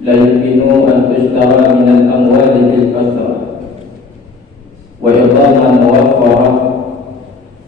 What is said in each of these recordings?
لا يمكن أن تشترى من الأموال بالكثرة وإعطاها موفرة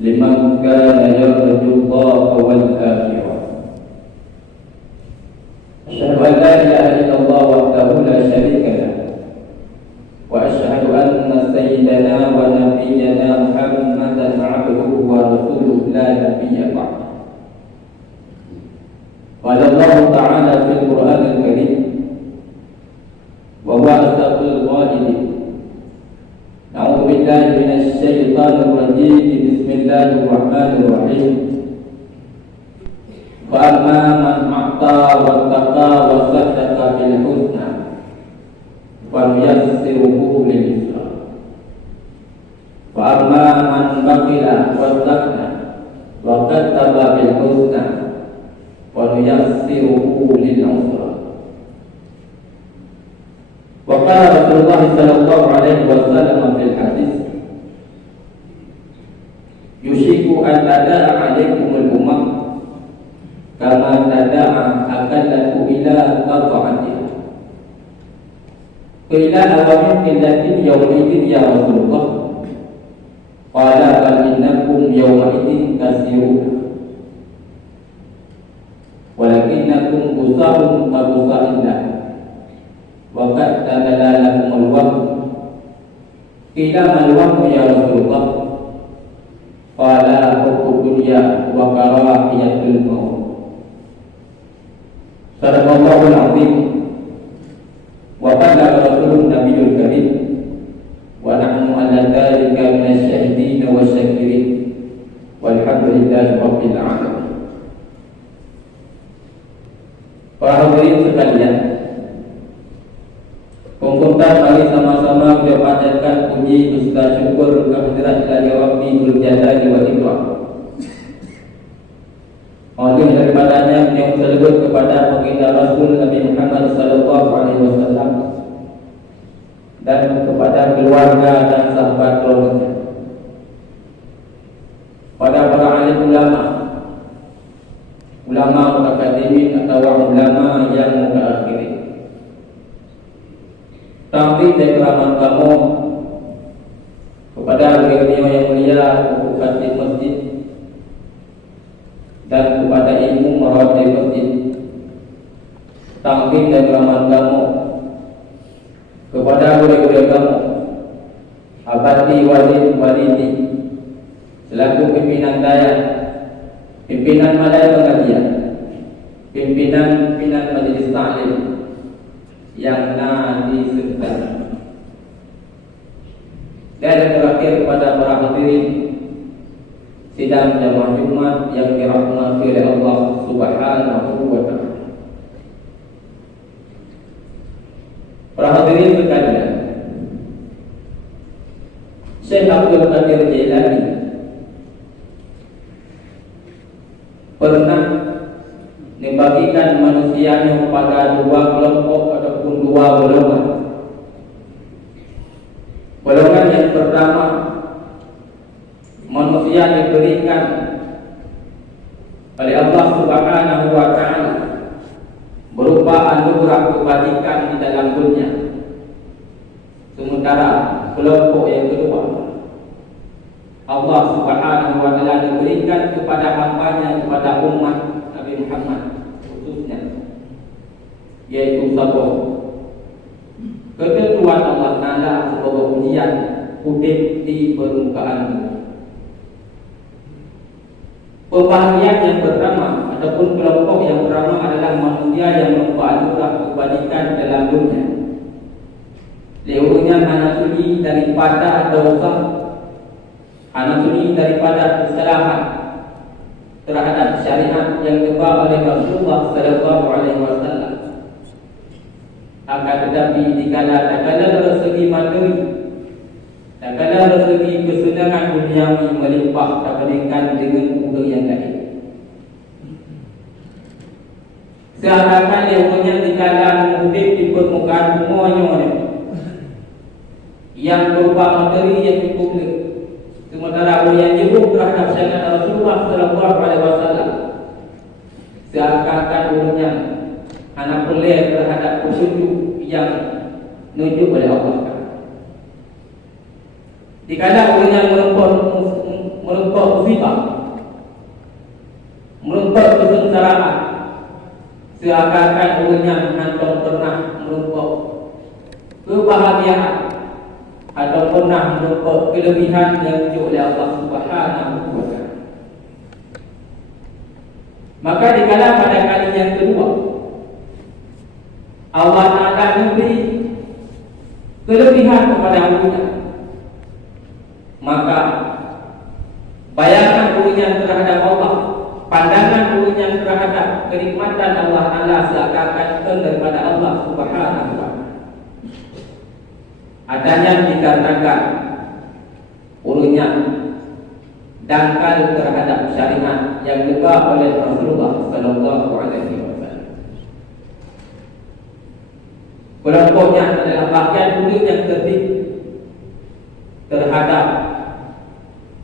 لمن كان يرجو الله والآخرة. أشهد أن لا إله إلا الله وحده لا شريك له، وأشهد أن سيدنا ونبينا محمدا عبده ورسوله لا نبي بعده. قال الله تعالى في القرآن الكريم وهو أصدق القائلين: أعوذ بالله من الشيطان الرجيم، بسم الله الرحمن الرحيم. فأما من أعطى واتقى وصدق بالحسنى فنيسره لليسرى وأما من بخل واستغنى وكذب بالحسنى فنيسره للعسرى. وقال رسول الله صلى الله عليه وسلم في الحديث: يوشك أن تداعى عليكم الأمم كما تداعى أكلة إلى قطعتها. قيل أومن قلة يومئذ يا رسول الله؟ قال بل إنكم يومئذ كثيرون ولكنكم غصاء كغصاء الله وقد تبلى لكم الوهم. قيل ما الوهم يا رسول الله؟ قال حب الدنيا وكراهية الموت. صدق الله العظيم وبلغ رسول النبي الكريم ونحن على ذلك من الشاهدين والشاكرين والحمد لله رب العالمين. Para hadirin sekalian, Kumpulan mari sama-sama kita panjatkan puji berserta syukur kehadirat Ilahi Rabbi Dzul Jalali wal Ikram. Oleh daripadanya yang tersebut kepada baginda Rasul Nabi Muhammad sallallahu alaihi wasallam dan kepada keluarga dan sahabat keluarga, pada para alim ulama, ulama mutaqaddimin atau ulama yang mutaakhirin, tapi dari rahmat kamu kepada beliau yang mulia Abu Khatib Masjid dan kepada ibu merawat masjid, tapi dari rahmat kamu kepada guru-guru kamu, abadi walidi selaku pimpinan daya, pimpinan madai pengajian, pimpinan majelis taklim yang disertai, dan terakhir kepada para hadirin sidang jamaah Jumat yang dirahmati oleh Allah Subhanahu wa taala. Para hadirin sekalian, Syekh Abdul Qadir Jailani pernah membagikan manusianya kepada dua kelompok ataupun dua golongan. Golongan yang pertama, manusia diberikan oleh Allah Subhanahu wa taala berupa anugerah kebajikan di dalam dunia. Sementara kelompok yang kedua, Allah Subhanahu wa taala diberikan kepada hamba-Nya, kepada umat Nabi Muhammad khususnya, yaitu sabar. Ketentuan Allah Taala sebagai ujian hidup di permukaan bumi. Pembahagian yang pertama ataupun kelompok yang pertama adalah manusia yang memperoleh kebajikan dalam dunia. Leurnya hanasuli daripada dosa, hanasuli daripada kesalahan terhadap syariat yang dibawa oleh Rasulullah sallallahu alaihi wasallam. Akan tetapi dikala rezeki materi, dikala rezeki kesenangan duniawi melimpah tak bandingkan dengan usaha yang lain, seakan-akan leuknya dikala hidup di permukaan semuanya yang berupa materi yang cukup, sementara orang yang jauh terhadap syariat Rasulullah sallallahu alaihi wasallam seakan-akan orangnya anak pelik terhadap petunjuk yang menunjuk oleh Allah. Dikala orang yang menumpah musibah, menumpah kesengsaraan, seakan-akan orang yang hantam pernah menumpah kebahagiaan atau pernah menumpah kelebihan yang ditunjuk oleh Allah Subhanahu wa Ta'ala. Maka dikala pada kali yang kedua Allah Ta'ala memberi kelebihan kepada hamba, maka bayangan urunya terhadap Allah, pandangan urunya terhadap kenikmatan Allah Ta'ala seakan-akan daripada Allah Subhanahu wa Ta'ala. Adanya dikatakan urunya dangkal terhadap syariat yang dibawa oleh Rasulullah sallallahu alaihi wasallam. Kelompoknya adalah bagian dulu yang terbit terhadap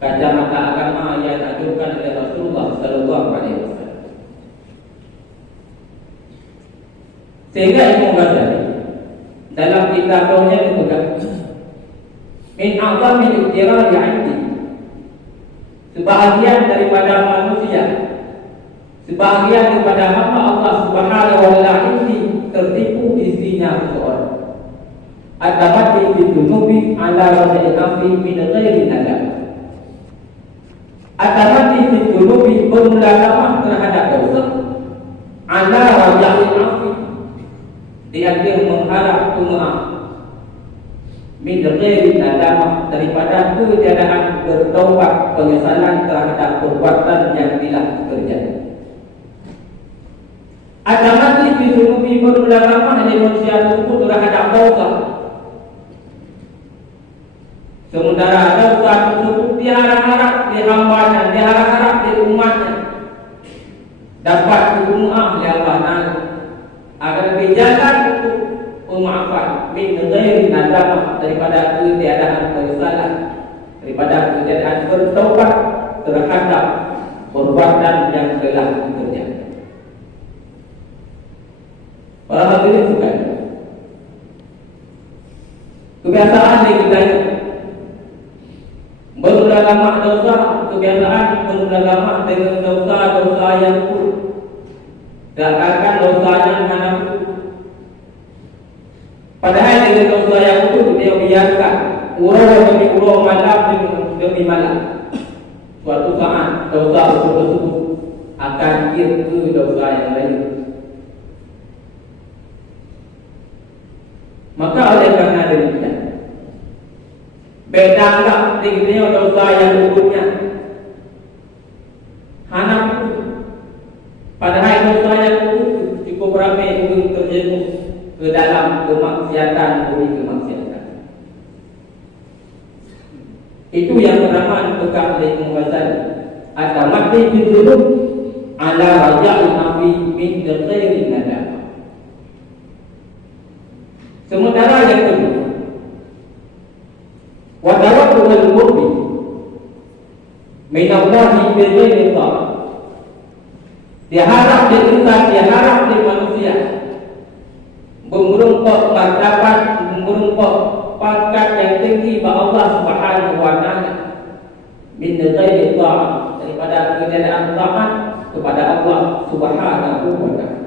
kacamata agama yang diajarkan oleh Rasulullah sallallahu alaihi wasallam. Sehingga Imam Ghazali dalam kitabnya disebutkan min a'zamil iqtirari 'indi, sebahagian daripada manusia, sebahagian daripada hamba Allah Subhanahu wa Ta'ala ini tertipu isinya seseorang. At-tabati fi dunubi ala wajhi nafi min ghairi nadam. At-tabati fi dunubi bermulakamah terhadap dosa ala wajhi nafi, dia mengharap maaf min ghairi nadam, daripada ketiadaan bertaubat penyesalan terhadap perbuatan yang telah terjadi. Adamati fi dunubi bermulakamah dari manusia tersebut terhadap dosa, sementara dosa tersebut dia harap di hambanya, dia harap di umatnya dapat dimaaf oleh Allah Ta'ala, agar berjalan untuk pemaafan min ghairi nadam, daripada ketiadaan penyesalan, daripada ketiadaan bertaubat terhadap perbuatan yang telah terjadi. Para hadirin sekalian, kebiasaan di kita berulama dosa, kebiasaan berulama dengan dosa-dosa yang buruk, seakan dosanya mana. Padahal dengan dosa yang buruk dia biarkan urang demi urang, malam demi malam. Suatu saat dosa tersebut akan ke dosa yang lain. Maka oleh kerana demikian, bedalah tingginya dosa yang buruknya. Hanap padahal dosa yang buruk cukup ramai untuk terjerumus ke dalam kemaksiatan demi kemaksiatan. Itu yang pertama dipegang oleh Imam Ghazali. At-tamati bil dzunub ala raja'i nafi min ghairi nadam. Sementara yang kedua, wa tawakkul qurbi min Allah bi ghairi ta'ah. Dia harap dari Tuhan, dia harap dari manusia, merumpok martabat, merumpok pangkat yang tinggi bagi Allah Subhanahu wa Ta'ala min ghairi ta'ah, daripada ketiadaan taat kepada Allah Subhanahu wa Ta'ala.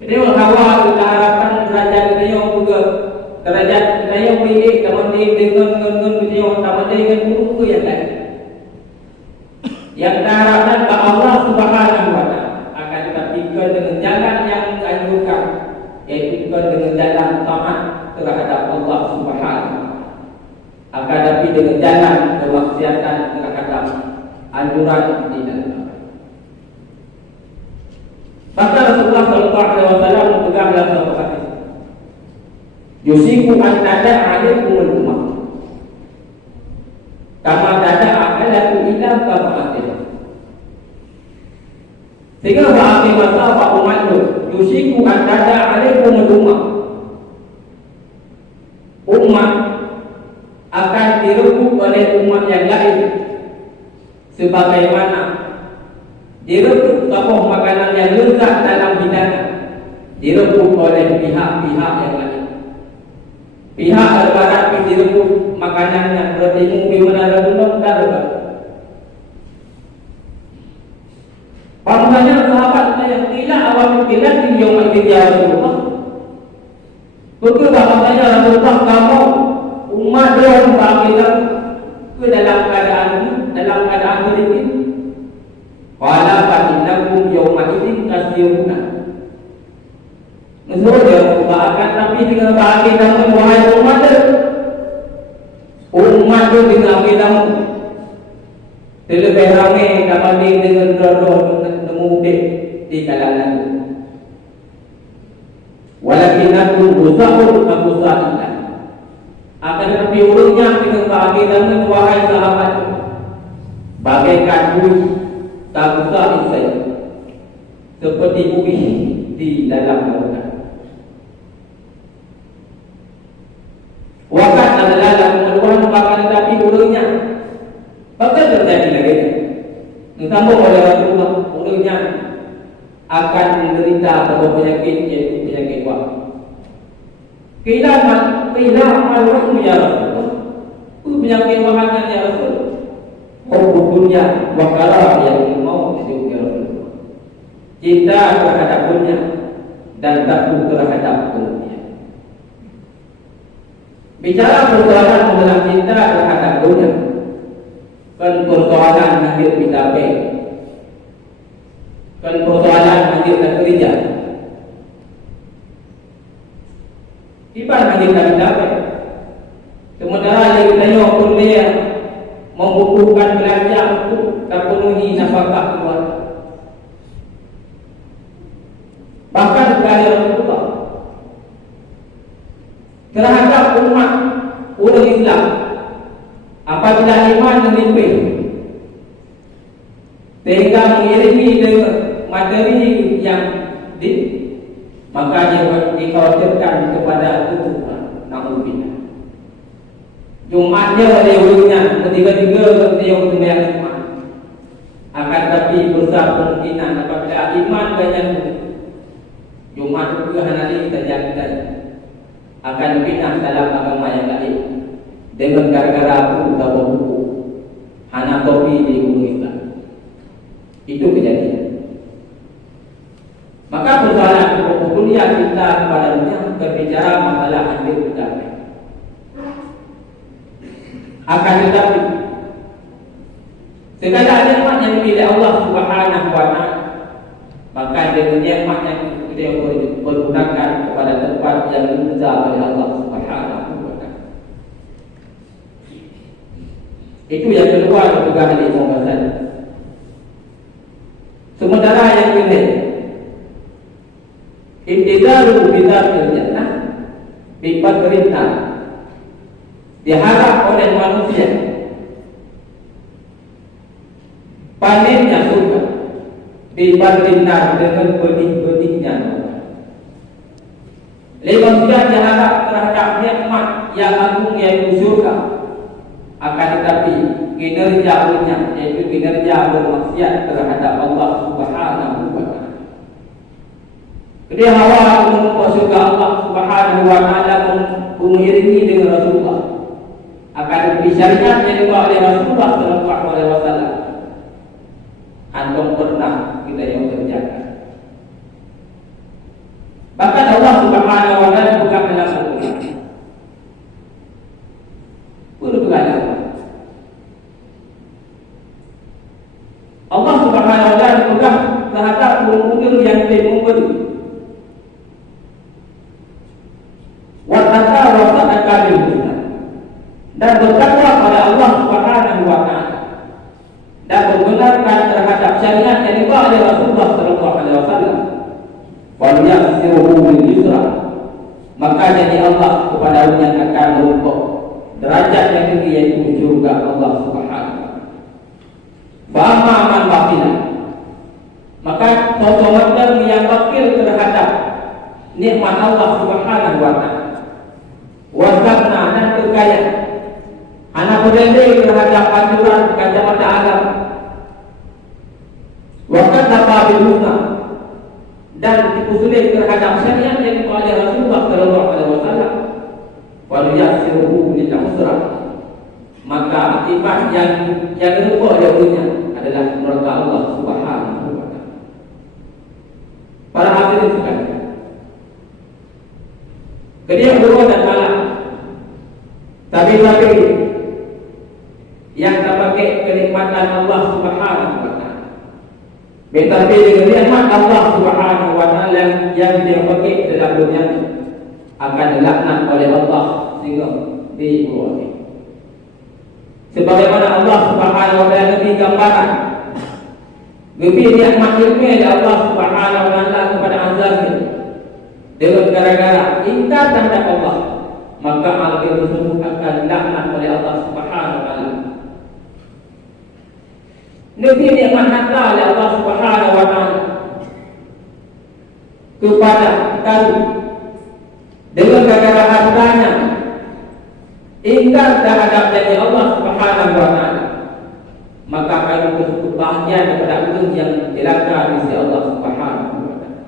Jadi hawa kita harapkan derajat kita juga, derajat kita yang baik, tamat dengan kita tamat dengan buruk yang lain. Yang kita harapkan bagi Allah Subhanahu wa Ta'ala, akan kita dengan jalan yang dianjurkan, yaitu dengan jalan taat terhadap Allah Subhanahu wa Ta'ala. Akan tapi dengan jalan kemaksiatan terhadap anjuran di dalam. Maka Rasulullah sallallahu alaihi wasallam mentegang dalam satu hadis, yusiku an tada'a alaikumul ummah kama tada'a alaiku ila kafa'atin. Sehingga bagi masa Pak Umat itu, yusiku an tada'a alaikumul ummah, umat akan direbut oleh umat yang lain sebagaimana direbut tokoh makanan yang lezat dalam hidangan direbut oleh pihak-pihak yang lain. Pihak Al-Barat direbut makanannya, bertemu di mana Rasulullah dan Rasulullah. Pamannya sahabat saya kila awal kila di yaum al-qiyamah Rasulullah. Betul bahasanya Rasulullah kamu umat dia bangkit ke dalam keadaan sedikit. Wala fa'innakum yawma idzin kasiruna. Menurut dia akan tapi dengan bangkit kamu wahai umat dia. Umat dia dengan kamu terlebih ramai dibanding dengan roh mudik di kalangan itu. Walakinakum busahun kabusahillah. Akan tetapi urutnya dengan keadilan wahai sahabat, bagaikan bui kabusah isai, seperti bui di dalam lautan. Wakat adalah dalam keluhan bahkan tetapi urutnya bakal terjadi lagi. Ditambah oleh Rasulullah, urutnya akan menderita beberapa penyakit, yaitu penyakit wabak. Kila al-rahmu ya Rasulullah. Itu penyakit wahannya ya Rasulullah. Hubbud dunya wa karahiyatul maut ya Rasulullah. Cinta terhadap dunia dan takut terhadap dunia. Bicara persoalan mengenai cinta terhadap dunia, kan persoalan hadir kita kan persoalan hadir kerja. Ibarat hadir kita sementara yang kita tengok kuliah membukukan belanja untuk terpenuhi nafkah keluarga. Bahkan sekali Rasulullah terhadap umat Islam apabila iman menipis sehingga mengiringi dengan materi yang maka dia dikhawatirkan kepada tubuh na'udzubillah. Jumatnya dia ulungnya ketiga-tiga dia sembahyang Jumat. Akan tapi besar kemungkinan apabila iman banyak Jumat itu hari terjadi akan pindah dalam agama yang lain dengan gara-gara buku hana topi di gunung Islam. Itu kejadian. Maka persoalan kuliah kita kepada dunia berbicara masalah hadir kita. Akan tetapi segala nikmat yang diberi Allah Subhanahu wa taala, maka dengan nikmat yang kita pergunakan kepada tempat yang dijaga oleh Allah Subhanahu wa taala. Itu yang kedua juga dari pembahasan. Sementara yang ketiga, intidaru bidatil jannah bipadrina, diharap oleh manusia panennya surga bipadrina dengan benih-benihnya. Manusia diharap terhadap nikmat yang agung yaitu surga. Akan tetapi kinerjanya yaitu kinerja bermaksiat terhadap Allah Subhanahu wa taala. Dia hawa untuk surga Allah Subhanahu wa taala mengiringi dengan Rasulullah. Akan disyariat yang dibawa oleh Rasulullah sallallahu alaihi wasallam. Antum pernah kita yang kerjakan. Bahkan Allah Subhanahu wa taala bukan dalam Al-Qur'an. Allah Subhanahu wa taala berkata terhadap umur yang memberi dan bertakwa pada Allah Subhanahu wa taala dan membenarkan terhadap syariat yang dibawa oleh Rasulullah sallallahu alaihi wasallam. Wa yasiruhu bil yusra, maka jadi Allah kepada yang akan menuntut derajat yang tinggi yaitu surga Allah Subhanahu wa taala. Fa amma man baqila, maka seseorang yang bakil terhadap nikmat Allah Subhanahu wa taala wasabna dan kekayaan anak berdendeng terhadap aturan kacamata alam wakat dapat berhubungan dan tipu sulit terhadap syariat yang dibawa oleh Rasulullah sallallahu alaihi wasallam, wa yuyassiruhu lil usra, maka akibat yang lupa jauhnya adalah neraka Allah Subhanahu wa taala. Para hadirin sekalian, kedia dua dan malam, tapi yang tak pakai kenikmatan Allah Subhanahu wa taala, tetapi dengan nikmat Allah Subhanahu wa taala yang dia pakai dalam dunia akan dilaknat oleh Allah sehingga dibuang. Sebagaimana Allah Subhanahu wa taala beri gambaran lebih nikmat ilmu dari Allah Subhanahu wa taala kepada Azrail dengan gara-gara ingkar terhadap Allah, maka Azrail tersebut akan dilaknat oleh Allah Subhanahu wa taala. Lebih nikmat harta oleh Allah Subhanahu wa taala kepada kaum dengan gara-gara hartanya ingkar terhadap janji Allah Subhanahu wa taala, maka kaum tersebut bahagia daripada untung yang dilaka di sisi Allah Subhanahu wa taala.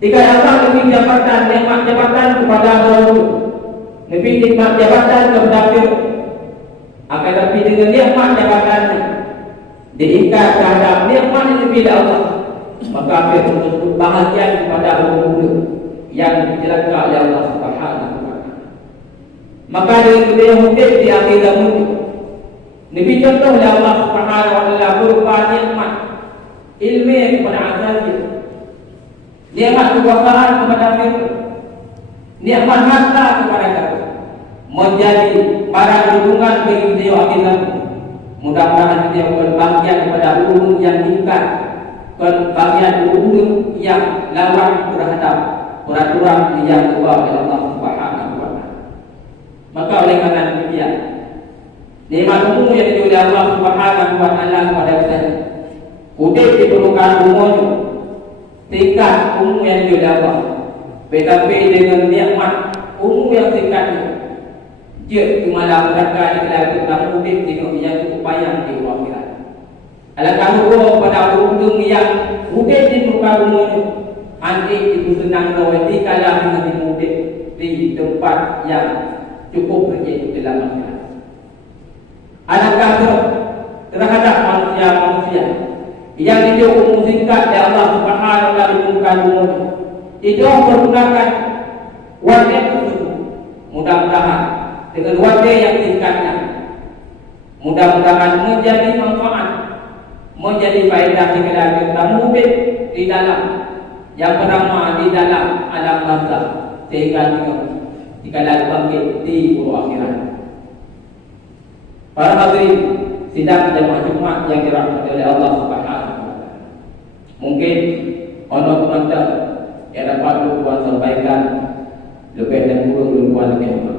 Jika Allah lebih jabatan, nikmat jabatan kepada Rasul, lebih nikmat jabatan kepada Fir'aun, akan tapi dengan nikmat jabatannya diingkar terhadap nikmat yang lebih dari Allah, maka Fir'aun tersebut bahagia kepada penghulu yang dijelaka oleh Allah Subhanahu wa taala. Maka dengan kedua hudib di akhir zaman lebih contoh oleh Allah Subhanahu wa taala berupa nikmat ilmu kepada Azrail, nikmat kekuasaan kepada Fir'aun, nikmat harta kepada kaum, menjadi barang dukungan bagi beliau akhir zaman. Mudah-mudahan beliau berbahagia kepada ulun yang ingkar, berbahagia ulun yang lawan terhadap peraturan yang dibawa oleh Allah Subhanahu wa taala. Maka oleh kerana demikian, nikmat umum yang diberi oleh Allah Subhanahu wa taala kepada kita, udip diperlukan umumnya, tingkat umum yang diberi oleh Allah, tetapi dengan nikmat umum yang tingkatnya, dia malah mereka dikelakukan dalam udip yang cukup payah di akhirat. Alangkah hukum pada ujung yang udip diperlukan umumnya, nanti itu senang di kalah dengan dimudip di tempat yang cukup berjaya dalam akhirat. Alangkah terhadap manusia-manusia yang dihukum singkat dari Allah Subhanahu wa taala diumumkan umum, itu menggunakan wajib tersebut. Mudah-mudahan dengan wajib yang singkatnya, mudah-mudahan menjadi manfaat, menjadi faedah kepada kita mubin di dalam yang pertama di dalam alam barzakh, sehingga dikala bangkit di bumi akhirat. Para hadirin sidang jemaah Jumat yang dirahmati oleh Allah Subhanahu wa taala, mungkin ono penonton yang dapat Tuhan sampaikan lebih dan kurang lebih